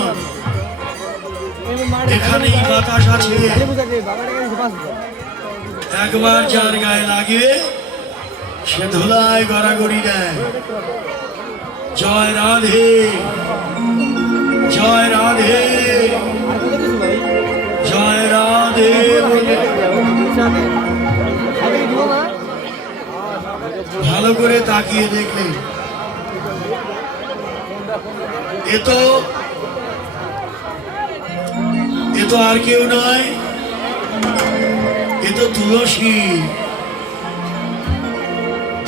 মন, এখানেই বাতাস আছে। একবার যার গায়ে লাগে সে ধুলায় গড়াগড়ি দেয়। জয় রাধে, জয় রাধে, জয় রাধে। ভালো করে তাকিয়ে দেখলে এ তো আর কেউ নয়, এ তো তুলসী।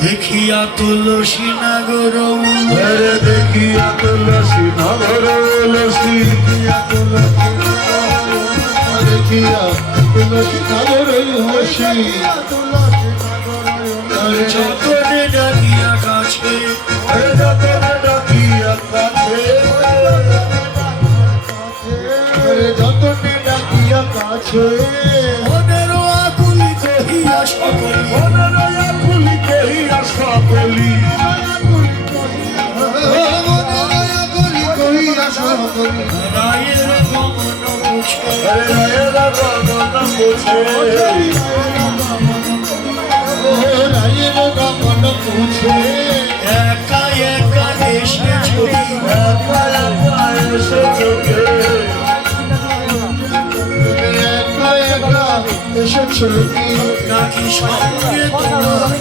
দেখিয়া তুলসী নাগর, দেখিয়া তুলসী নগর, দেখিয়া তুলসী নগর, যতনে ডাকিয়া কাছে, যতনে ডাকিয়া কাছে, যতনে ডাকিয়া কাছে, মনের আকুলি কহিয়া সকলি, মনের আকুলি কহিয়া সকলি, রায়ের গমন মুছে, রায়ের গমন মুছে, রায়ের গমন মুছে, একা একা এসে ছবি, একা একা এসে চোখে, একা একা এসে ছবি, নাকি সঙ্গে তোমার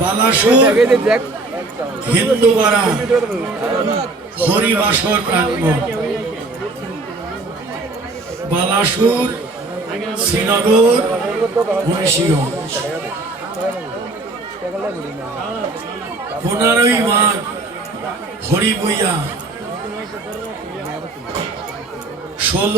বালাসুর হিন্দুপাড়া হরিবাসর প্রাঙ্গণ, বালাসুর শ্রীনগর মুন্সিগঞ্জ। 15ই মাঘ হরিবুইয়া 16